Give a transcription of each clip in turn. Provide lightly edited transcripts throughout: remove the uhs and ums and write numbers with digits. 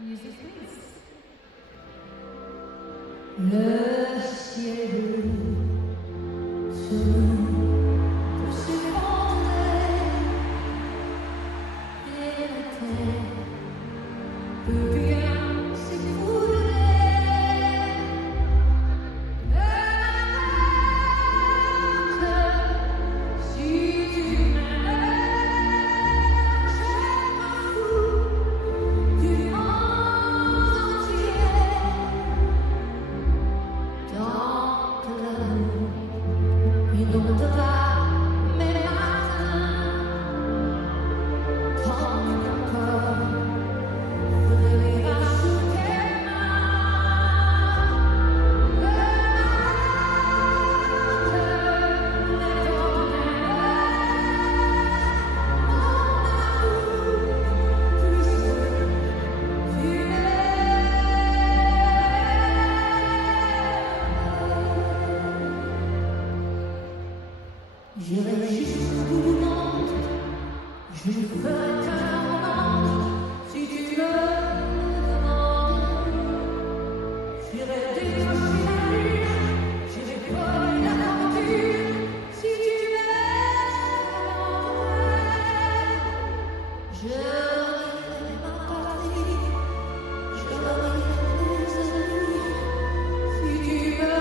Music, please. Le ciel se pour s'effondrer et la terre peut bien s'écrouler. Si tu m'aimes, je m'en fous du monde entier. Tant que l'amour inondera mes matins, tant que mon corps fleuira sous tes mains, le malheur n'est ton j'irai jusqu'au bout du monde, je ne ferai qu'un monde si tu me le demandes. J'irai décrocher la lune, j'irai voler l'aventure si tu me demandes. J'aurai ma patrie, j'aurai des amis si tu me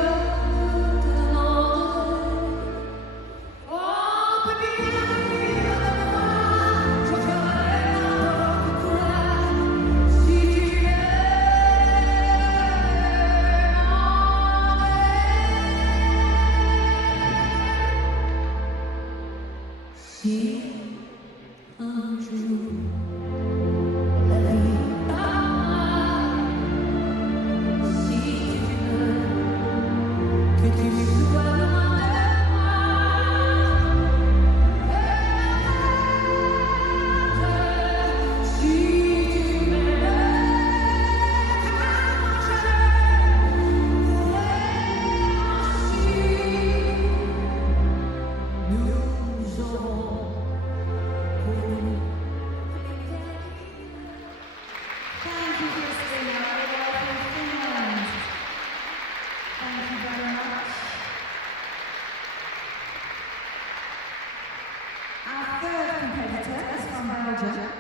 demandes. Oh, baby, je ferai n'importe quoi si tu me demandais. Si un jour la vie part, si tu veux que tu sois loin de moi. Si tu m'aimes, je pourrais ainsi nous aurons pour nous Thank you, Christina. We're from Finland. Thank you very much. Our third competitor is from Belgium,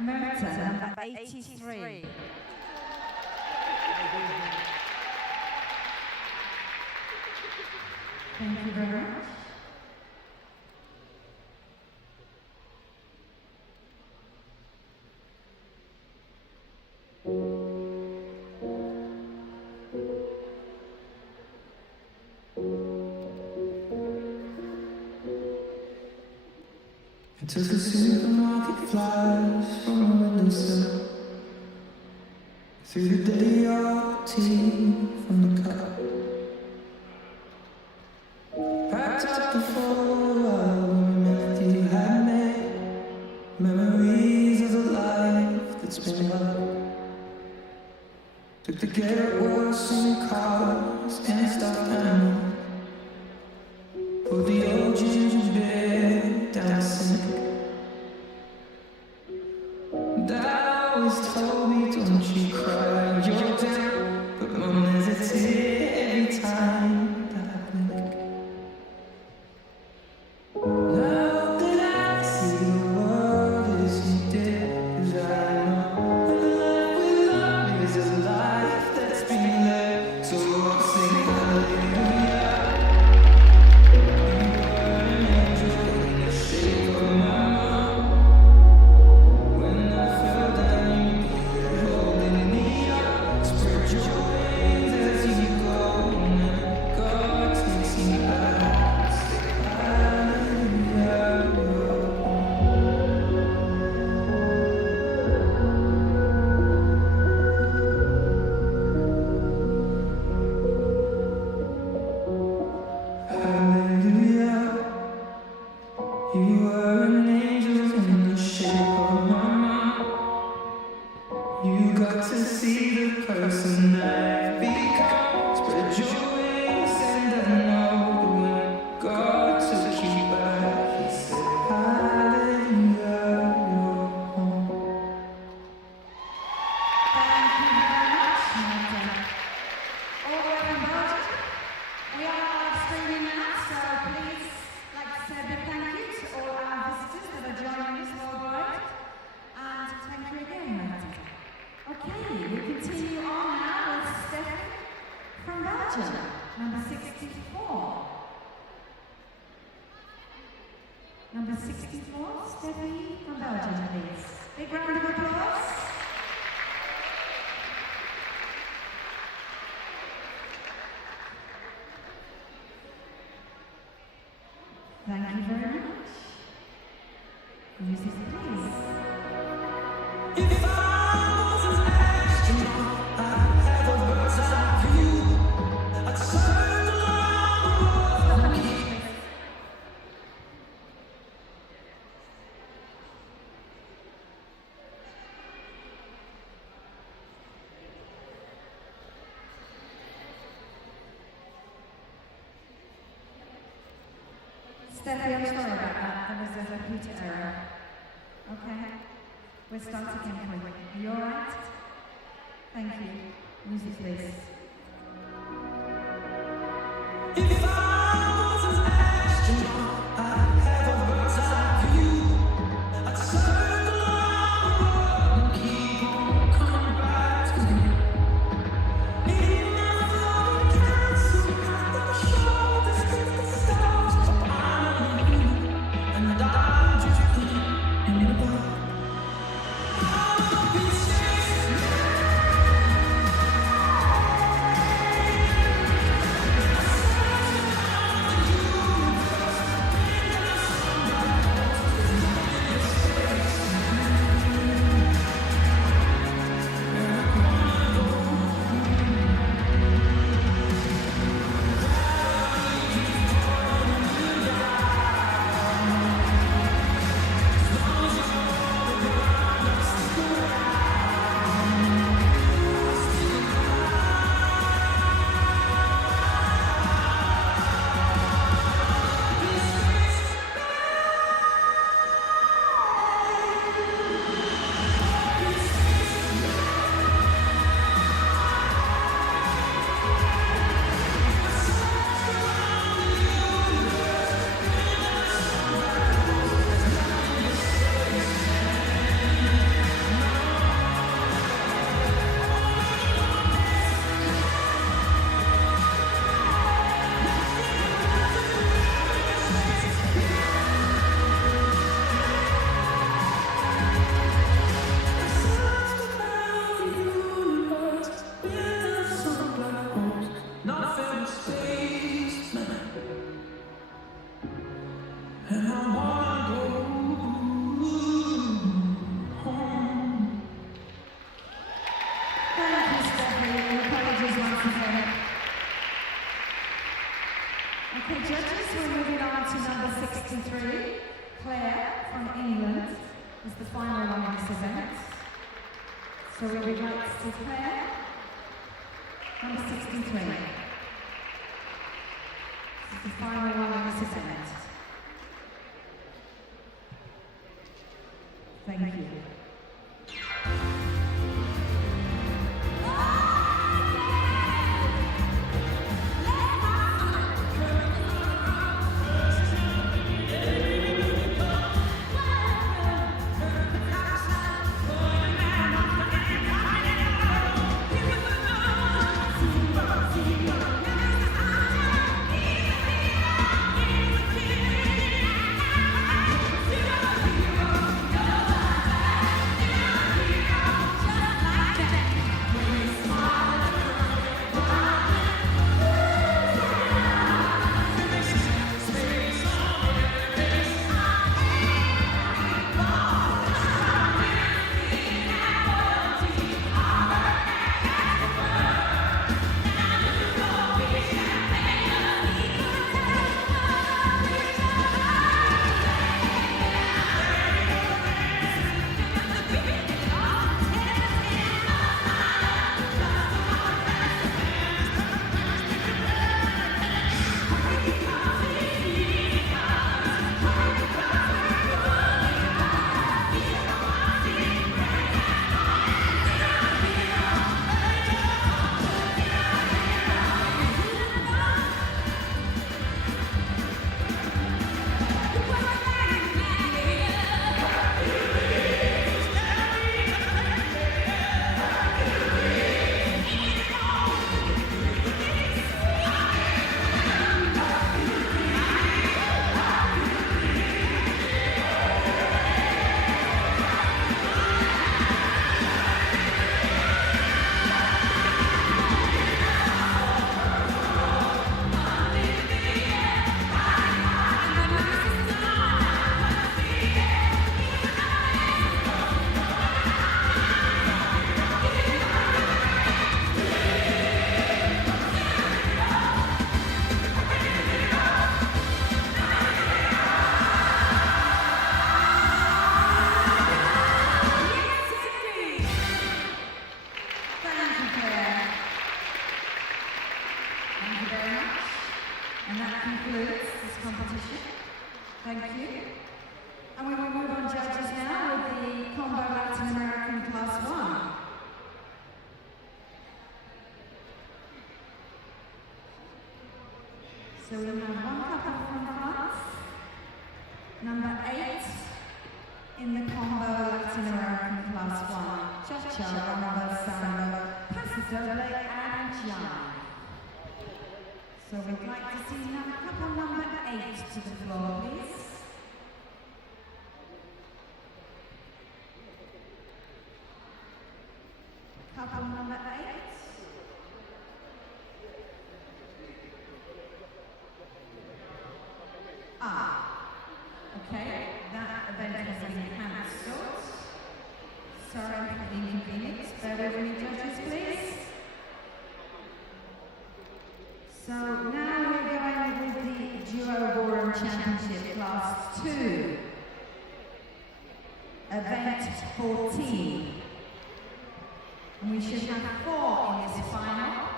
Merton, number 83. Thank you very much. Into the supermarket flies from a windowsill, through the dirty old tea from the cup. Packed up the photo album Matthew had made, memories of the life that's been loved. Took the get worse in cars and stuffed animals. Pulled the old ginger beer down the sink. Dad always told me, don't you cry, you're down. But Mum hesitated every time that I blink. Now that I see the world as you did, 'cause I know a life with love is a life that's been lived. So I'll sing hallelujah. When I fell down, you Belgium, please. Big round of applause. Thank you very much. Music, please. If I was an astronaut, I'd have a bird's eye view. I'd circle around the world and keep. Steffi, I'm sorry about that. There was a repeater error. Okay. We'll start again for you. Are you alright? Thank you. Music, please. If I was an astronaut, I'd have a bird's eye view. I'd circle around the world and keep on coming back to you. In my floating castle, the shoulders hit the stars, but I'm only human, and I'm just in the dark. I'll be safe. Thank you, Stephanie. Apologies once again. Okay, judges, we're moving on to number 63. Claire from England is the final one in this event. So we would like to see Claire, number 63. This is the final one in this event. Thank you. So we have one couple from France, number 8 in the combo Latin American class 1, Cha-Cha, Rumba, Samba, Paso Doble and Jive. So we'd like to see couple number 8 to the floor, please. Couple number 8. Okay, that event has been cancelled. Sorry for the inconvenience. Bear with me, judges, please. So now we're going with the Duo Ballroom Championship Class 2. Event 14. And we should have 4 in this final.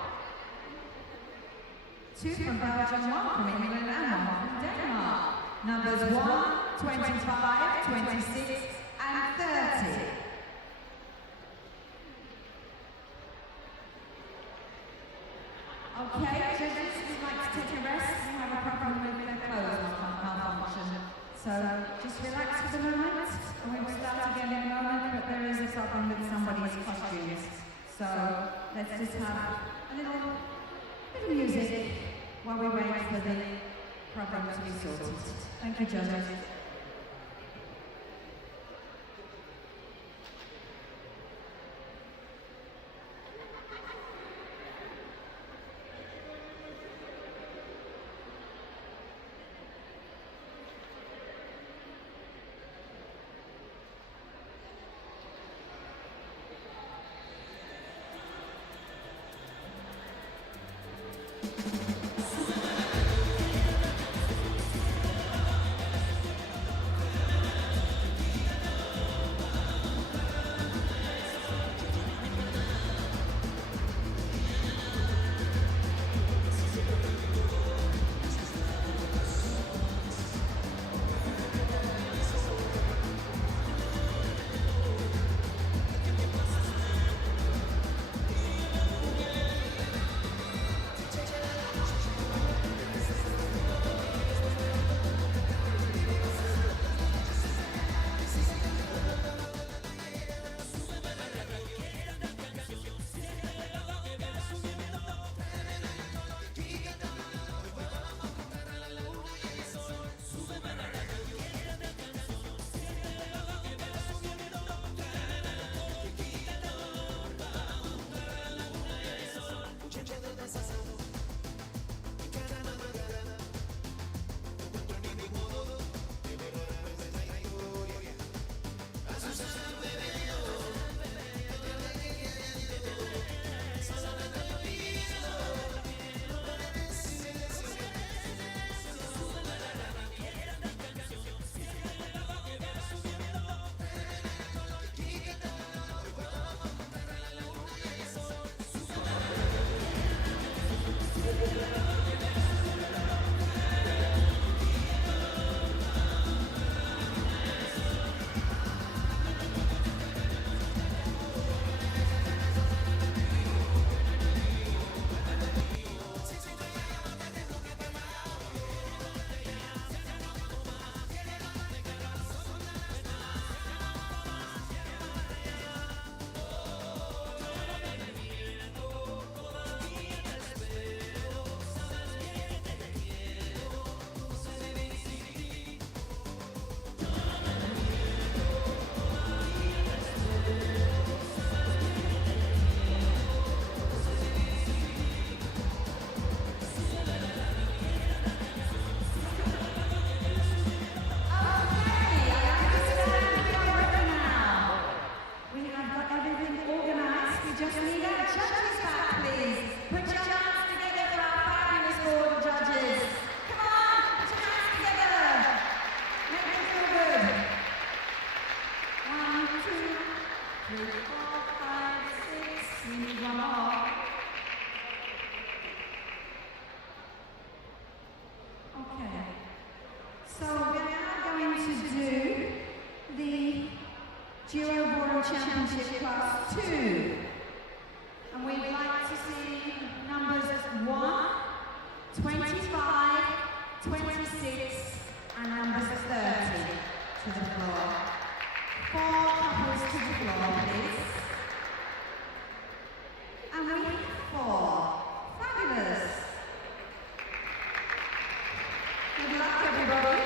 2 from Belgium, 1 from England and 1 from Denmark. Numbers 1, 25, 26 and 30. Okay, judges, we'd like to take a rest. We have a problem with the clothes malfunction. So just relax for the moment and we will start again in a moment, but there is a problem with somebody's costumes. So let's just have a little bit of music while we wait for the problem to be sorted. Thank you, judges. Championship Class 2. And we'd like to see numbers 1, 25, 26, and numbers 30 to the floor. 4 couples to the floor, please. And we have 4. Fabulous. Good luck, everybody.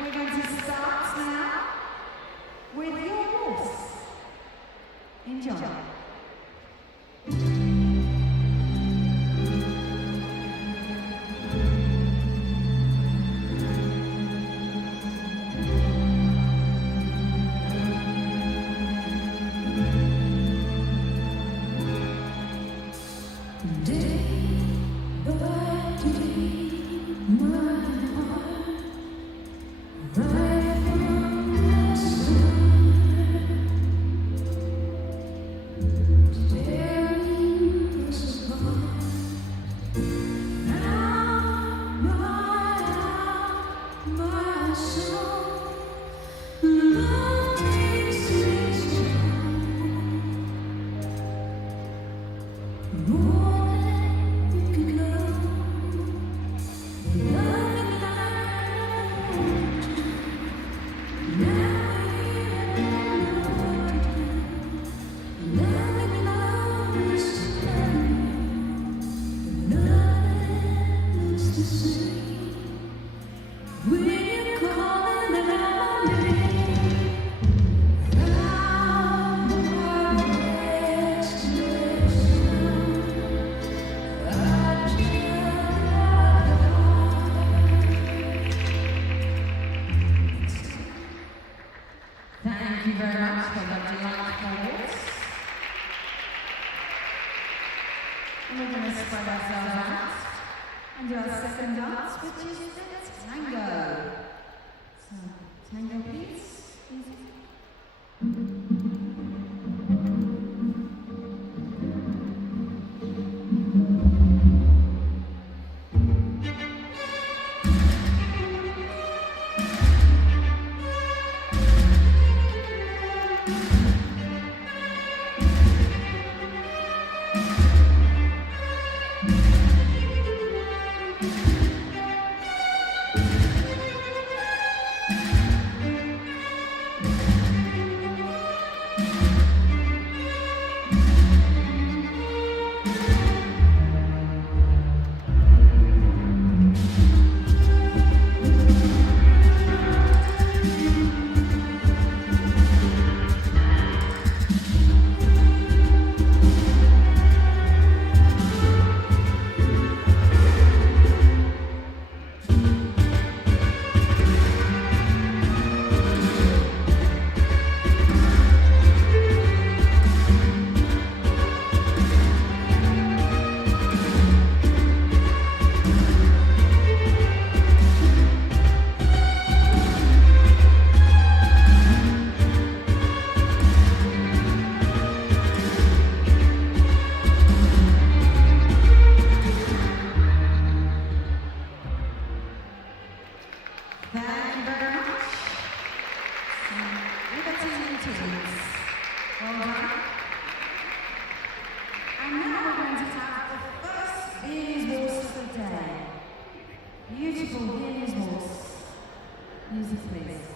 We're going to start now with your horse. Enjoy. Thank you very much for the delightful waltz. And we're going to spread ourselves out and do our second dance, which is the tango. So, tango please. Easy. Thank you very much. Liberty and teams. Well done. And now we're going to have the first Viennese waltz of the day. Beautiful Viennese waltz. Music, please.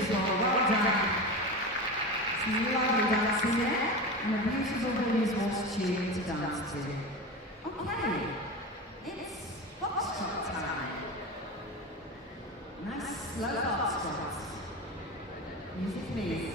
beautiful. Well done. Some lovely dancing there, and a beautiful Williams Walsh tune to dance to. Okay, it's foxtrot time. Nice slow foxtrot. Music please.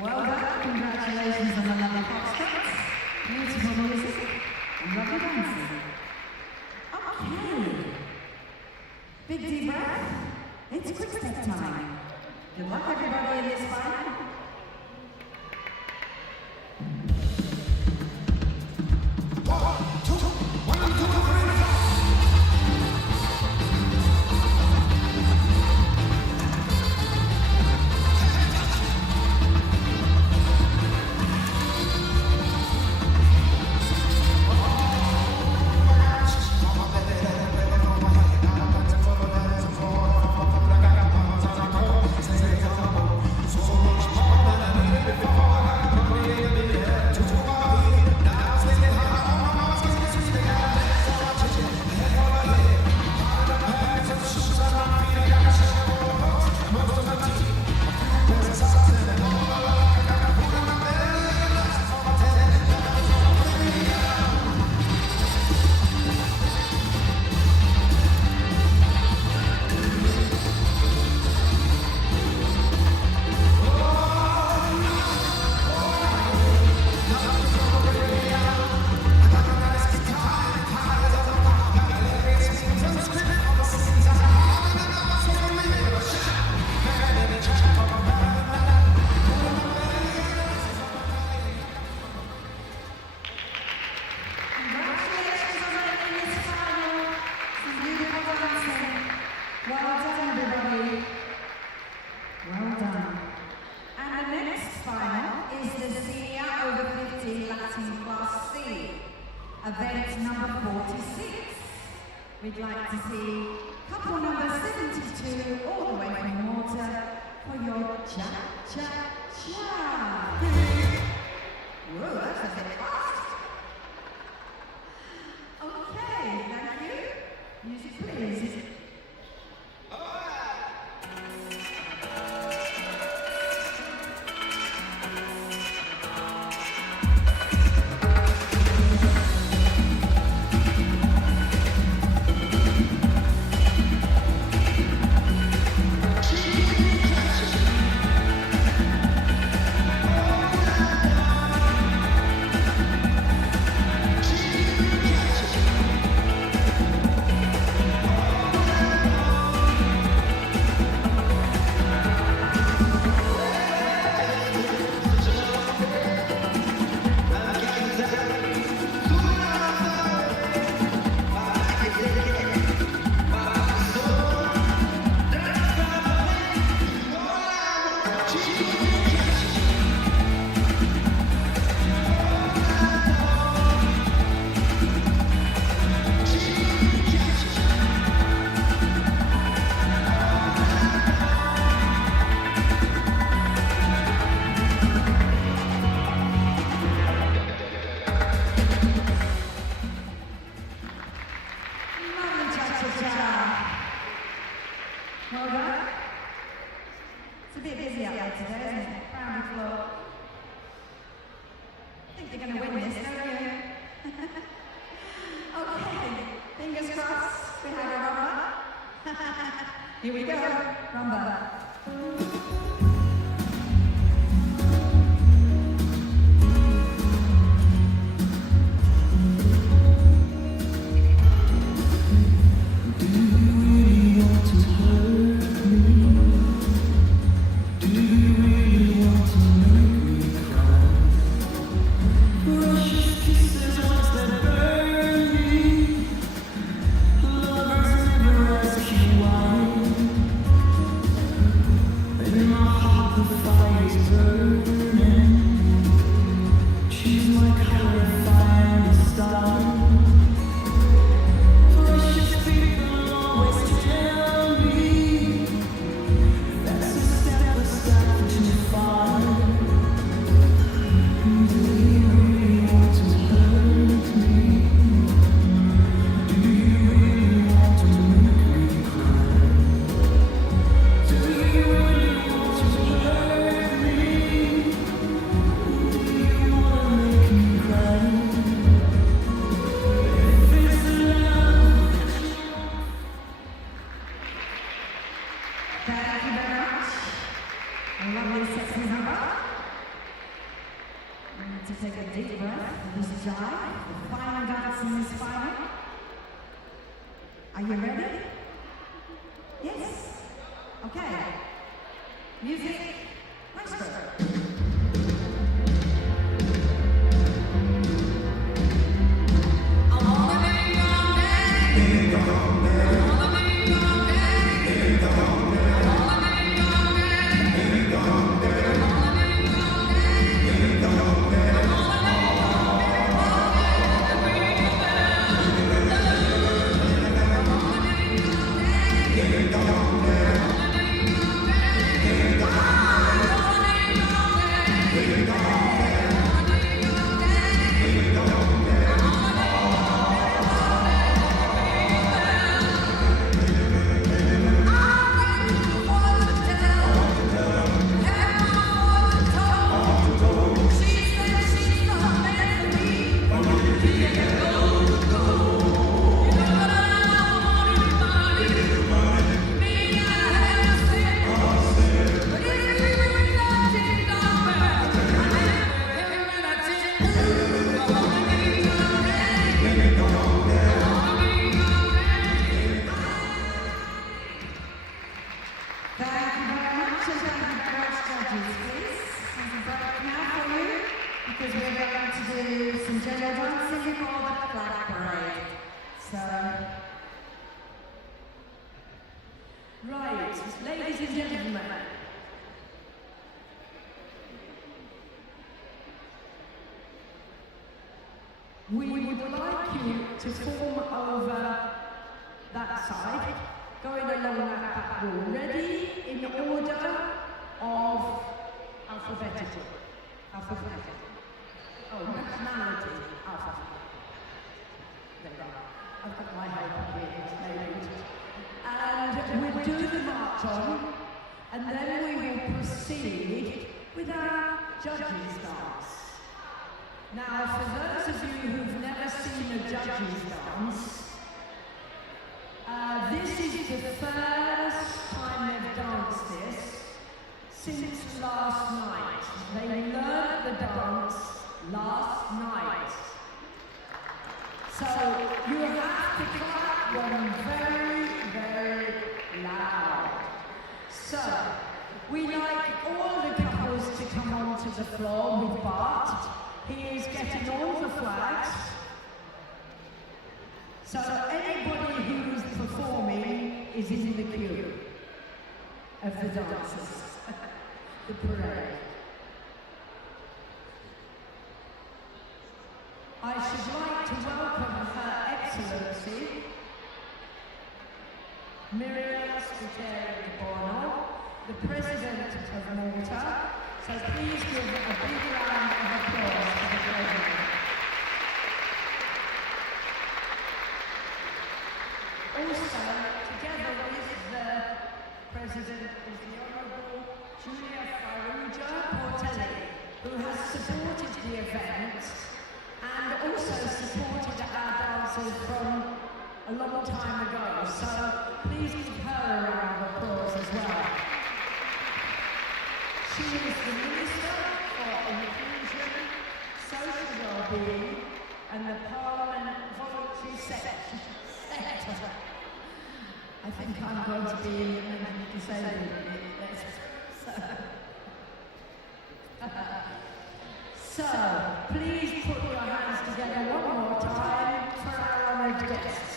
Well done, congratulations on the lovely foxtrots. Beautiful music and lovely dancing. Okay. Big deep breath. It's quick step time. Good luck everybody in this final. Well done, everybody. Well done. And the next final is the Senior Over 50 Latin Class C, event number 46. We'd like to see couple number 72 all the way from Malta for your cha-cha-cha. Whoa, that's a bit fast. Okay, thank you. Music please. think you're going to win this, don't you? Okay, fingers crossed. We have a rumba. Here we go, rumba. Thank you very much. A lovely sexy number. We need to take a deep breath. This is Jive, the final dance in this final. Are you ready? Yes? Okay. Music, maestro. Because we're going to do some general dancing before the flag parade. So, right, ladies and gentlemen. We would like you to form over that side, going along that back wall. Ready? In order of alphabetical. Oh, nationality, alphabet. There we go. I've got my help up here, and we'll do the march on, and then we will proceed with our judges' dance. Now, for those of you who've never seen a judges' dance, this is the first time they've danced this since last night. They learned the dance last night. So you have to clap them very, very loud. So we like all the couples to come onto the floor with Bart. He is getting all the flags. So anybody who is performing is in the queue of the dancers. The parade. I should like to welcome Her Excellency Miriam Spiteri de Bono, the President of Malta. So please give a big round of applause for the President. Also, together with the President is the Honourable Giulia Farrugia Portelli, who has supported the event and also supported our dancers from a long time ago. So please give her a round of applause as well. She is the Minister for Inclusion, Social Wellbeing and the Parliament Voluntary Sector. I think I'm going to be in the disabled list. So, please put your hands together one more time for our honoured guests.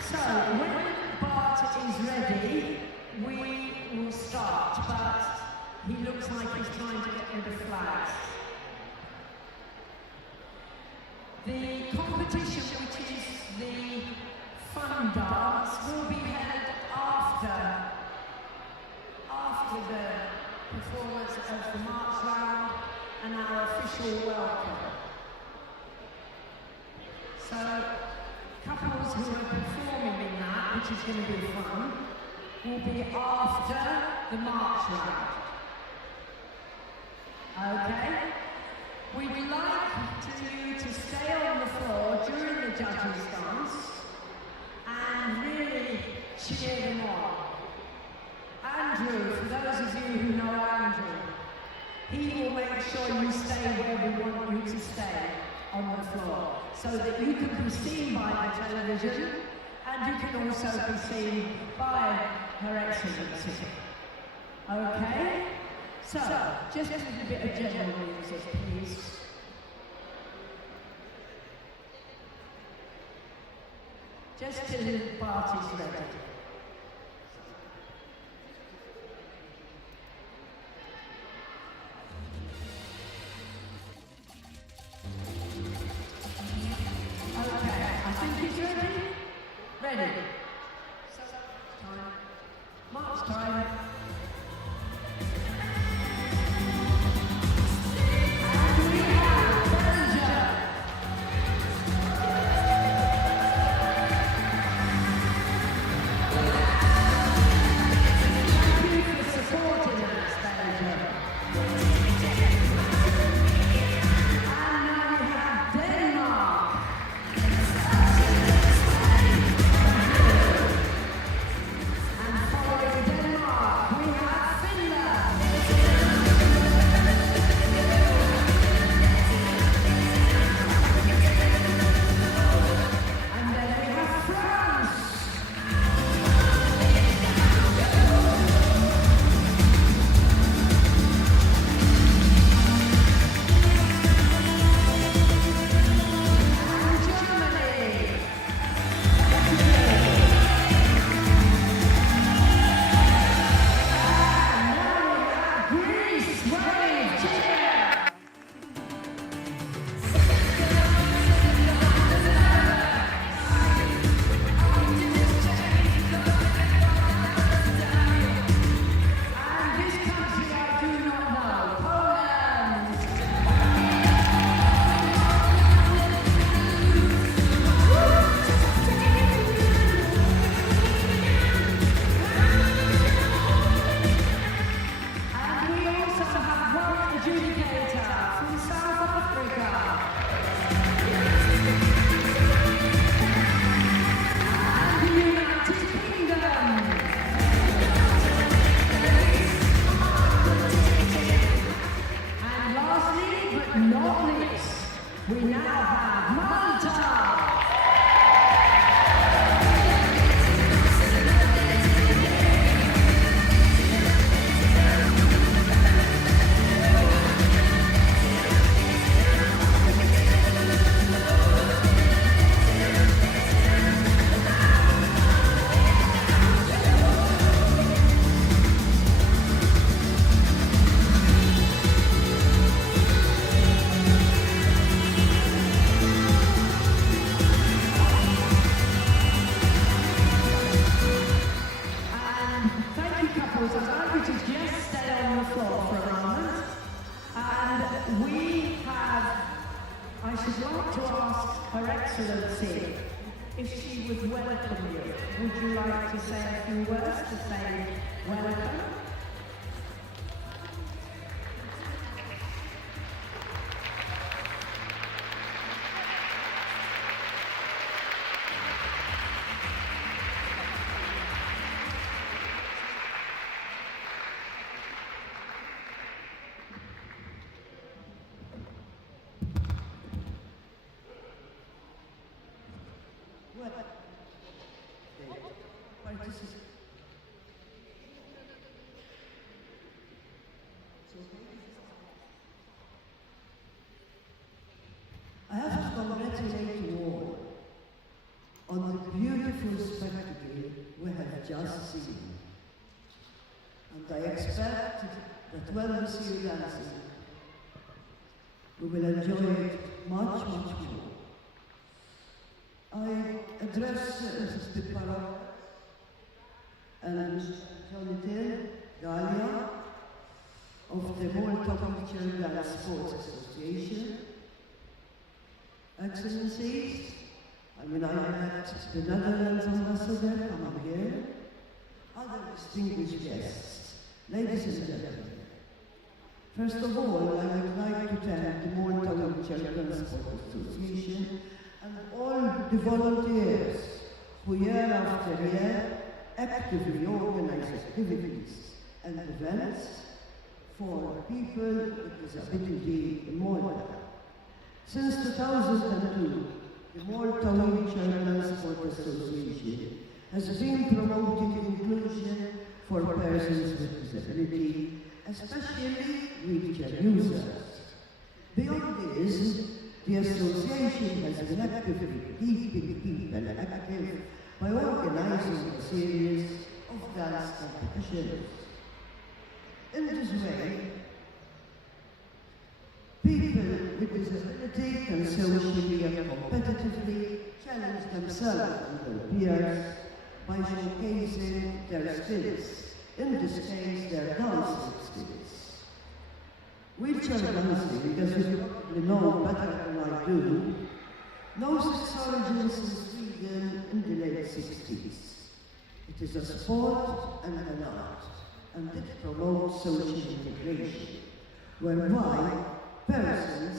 So, when Bart is ready, we will start, but he looks like he's trying to get rid of flags. The competition, which is the fun dance, will be held after the performance of the march round and our official welcome. So, couples who are performing in that, which is going to be fun, will be after the march round. Okay? We'd like you to stay on the floor during the judges' dance and really cheer them on. Andrew, for those of you who know Andrew, he will make sure you stay where we want you to stay on the floor so that you can be seen by the television and you can also be seen by Her Excellency. Okay? So, just a little bit of general music, please. Just till the party's ready. Okay, I think he's ready. Ready. So, time. March time. If she would welcome you, would you like to say a few words to say welcome? I have to congratulate you all on the beautiful spectacle we have just seen. And I expect that when we see you dancing, we will enjoy it much, much more. I address the Parok and Jonathan Galia of the Malta Cultural Dance Sports Association. Excellencies, I met the Netherlands ambassador, come here, other distinguished guests, ladies and gentlemen. First of all, I would like to thank the Malta Cultural Transport Association and all the volunteers who year after year actively organize activities and events for people with disability in Malta. Since 2002, the Malta Wheelchair Transport Association has been promoting inclusion for persons with disability, especially wheelchair users. Beyond this, the association has been actively keeping people active by organizing a series of dance competitions. In this way, people with disability can socially and competitively challenge themselves and their peers by showcasing their skills, in this case their dancing skills. Wheelchair dancing, as you probably know better than I do, knows its origins in Sweden in the late 60s. It is a sport and an art, and it promotes social integration, whereby persons,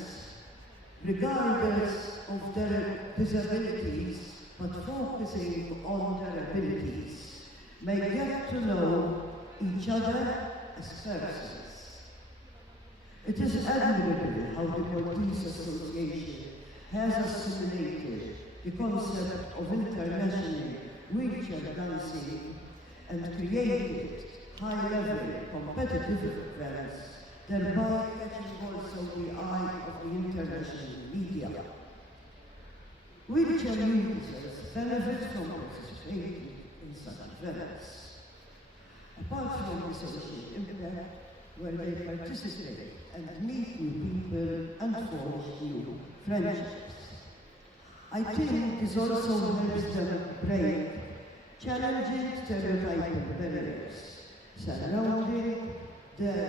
regardless of their disabilities, but focusing on their abilities, may get to know each other as persons. It is admirable how the Maltese Association has assimilated the concept of international wheelchair dancing and created high-level competitive events, thereby catching also the eye of the international media. Wheelchair users benefit from participating in such events. Apart from the social impact, where they participate and meet new people and forge new friendships. I think this also helps them break challenging stereotyping barriers surrounding their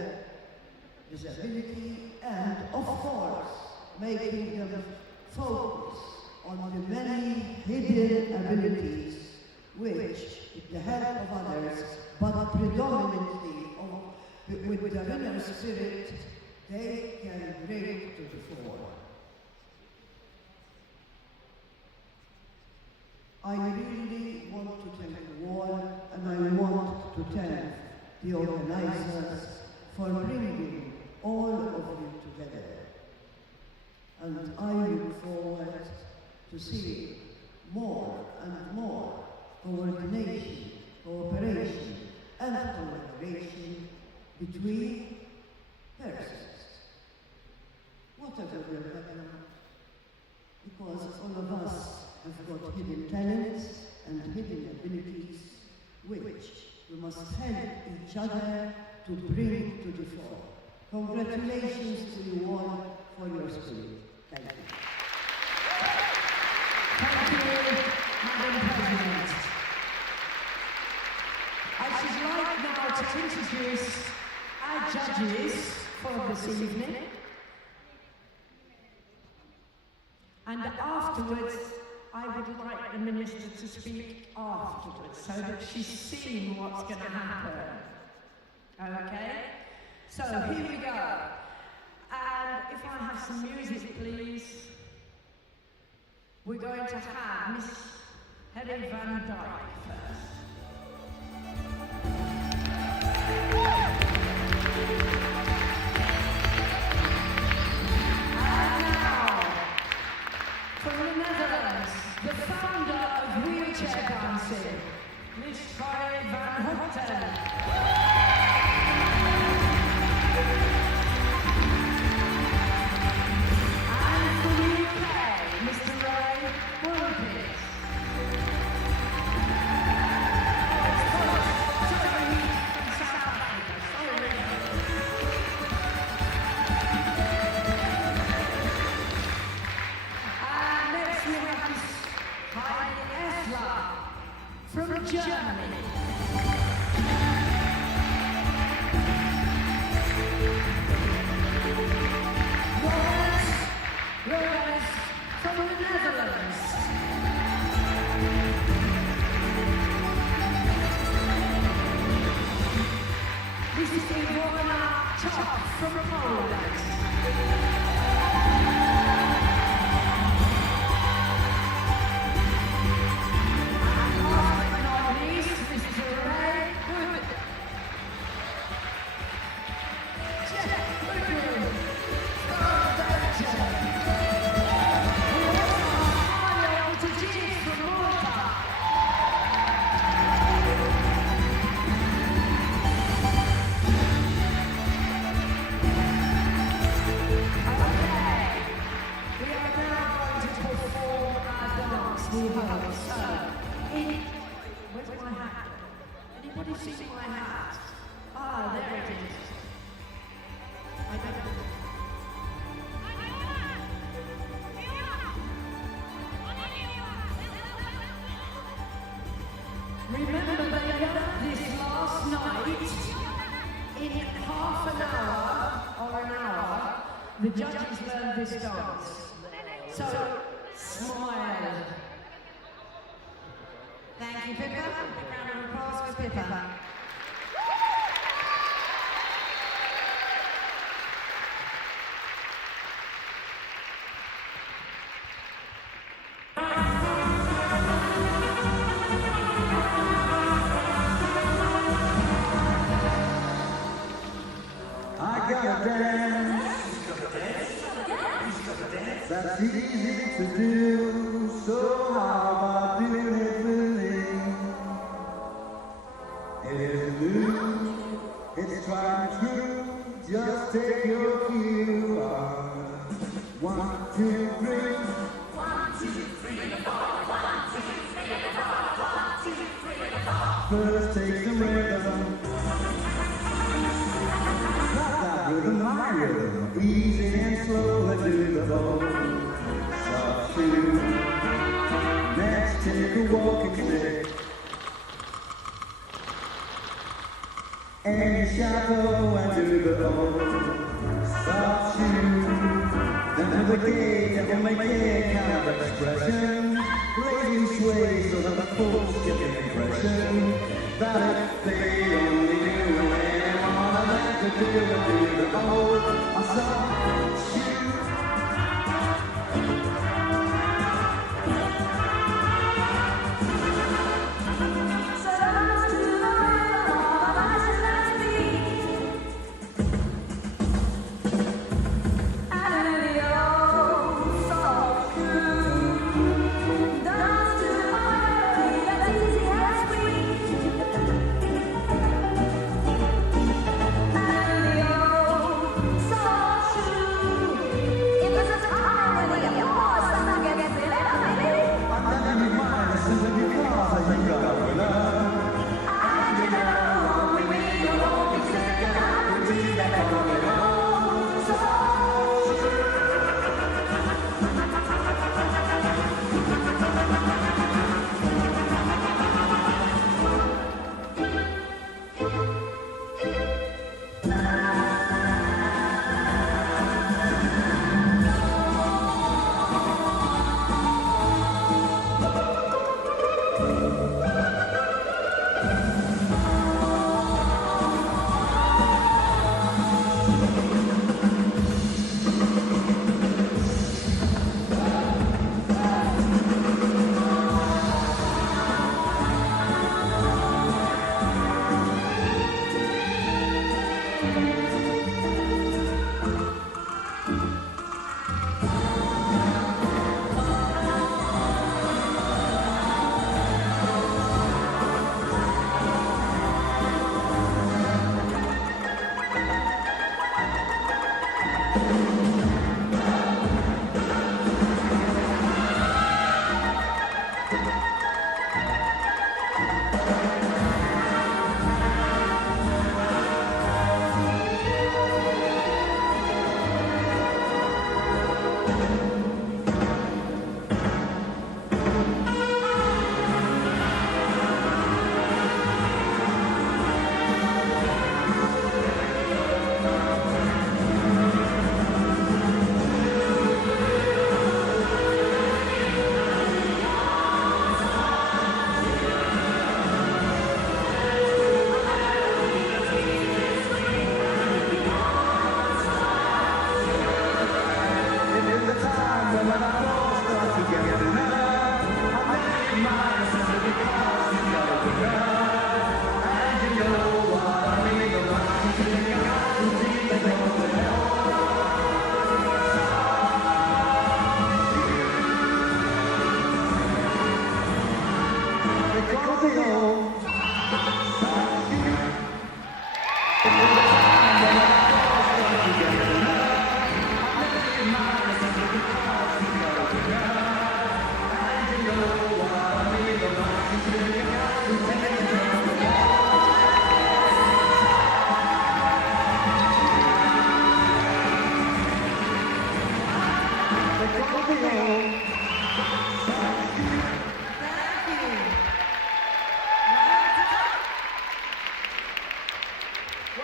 disability and, of course, making them focus on the many hidden abilities which, with the help of others, but predominantly with their inner spirit, they can bring to the fore. I really want to thank you all, and I want to thank the organizers for bringing all of you together. And I look forward to seeing more and more coordination, cooperation, and collaboration between persons, whatever their background, because all of us have got hidden talents and hidden abilities which we must help each other to bring to the fore. Congratulations to you all for your spirit. Thank you. Thank you, Madam President. I should like now to introduce our judges for this evening. And afterwards, I would like the Minister to speak afterwards so that she's seen what's going to happen. Okay? So here we go. And if I have some music, please. We're going to have Miss Hedy Van Dyke first. And now, from the Netherlands, the founder of wheelchair dancing, Miss Corrie van Houten. Iwona Top from Poland. And last but not least, Mr. Ray Hood. Jeff Goodwin from Belgium. We also have Mario Montagic from Malta. We are now going to perform our dance, we hope. So, where's my hat? Anybody see my hat? Ah, there it is. I don't know. Remember, they learned this last night. In half an hour or an hour, the judges learned this dance. So, smile. Thank you, Pippa. A round of applause for Pippa. I gotta dance. That's easy to do. So how about doing it with me? It is new. It's tried and true. Just take your cue. 1, 2, 3. 1, 2, 3, 4. 1, 2, 3, 4. 1, 2, 3, 4. First take some rhythm. Rhythm, my rhythm, easy and slow, I do the whole soft shoe. Next, take a walking stick and you shuffle and do the whole soft shoe. Then with a gay, a homemade kind of expression, lazy sway so that the folks get the impression that if they only knew to do the whole soft shoe. So dance to the rhythm of a license beat. And in the old soft shoe. Dance to the melody that's easy and sweet. And in the old soft shoe.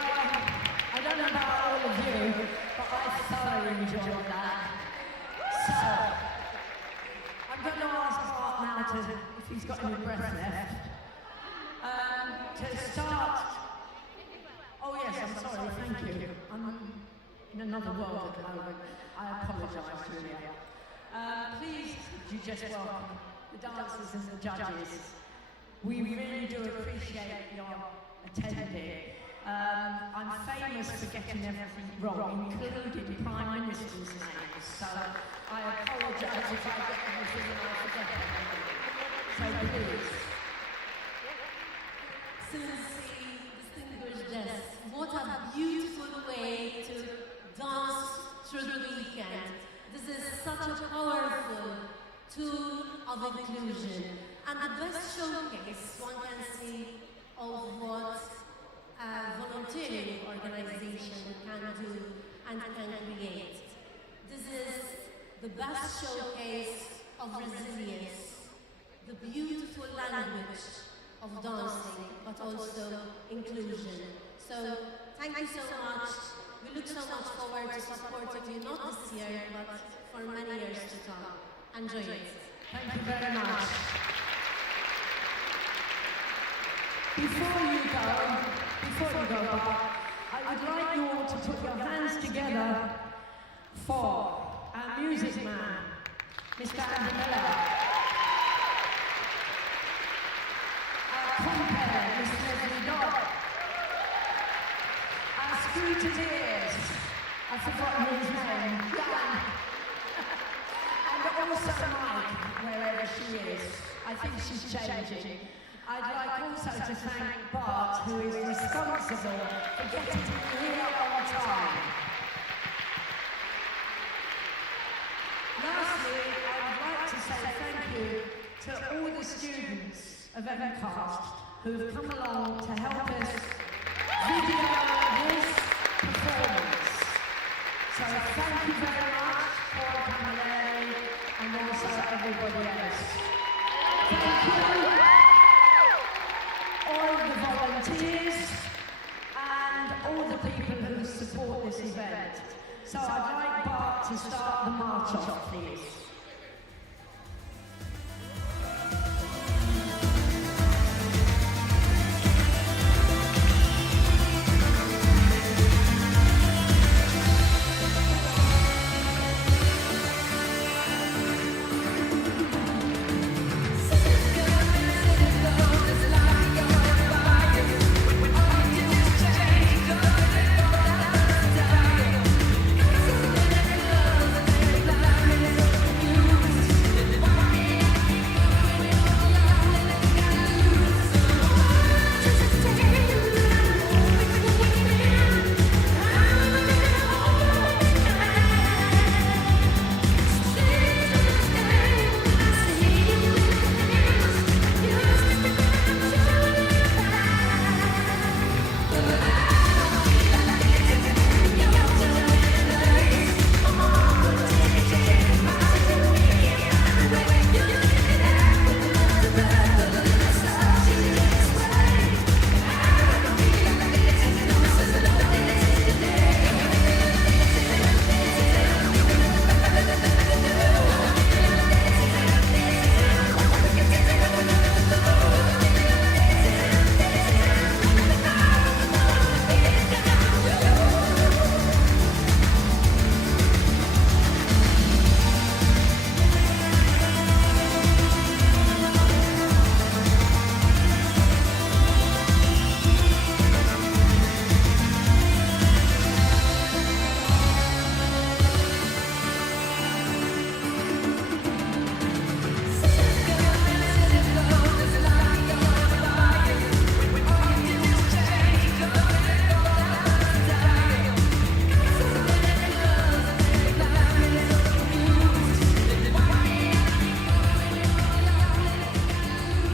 I don't know about all of you, but I thoroughly enjoyed that. So, I'm going to ask Bart now to, if he's got any breath left, to start. Oh yes, I'm sorry, thank you. I'm in another world at the moment. I apologise, Julia. Please, could you just welcome the dancers and the judges. We really do appreciate your attending. I'm famous for getting everything wrong, including Prime Minister's names, so I apologise if I get anything and I forget anything. So please. Excellency, distinguished guests, what a beautiful way to dance through the weekend. This is such a powerful tool of inclusion and the best showcase one can see of what a volunteering organization can do and can create. This is the best showcase of resilience, the beautiful language of dancing, but also inclusion. So, thank you so much. We look so much forward to supporting you, not this year, but for many years to come. Enjoy it. Thank you very much. Before you go, Bart, I would like you all to put your hands together for our music man, Mr. Andy Miller. Our compere, Miss Leslie Dodd. Our scrutineers, I've forgotten his name, Dan. And also Mike, wherever she is. I think she's changing. I'd like also to thank Bart, who is responsible for getting here on time. Lastly, I would like to say thank you to all the students of MCAST who have come along to help us video this performance. So thank you very much, Paul Camilleri, and also everybody else. Thank you. All the volunteers and all the people who support this event. So I'd like Bart to start the march off, please.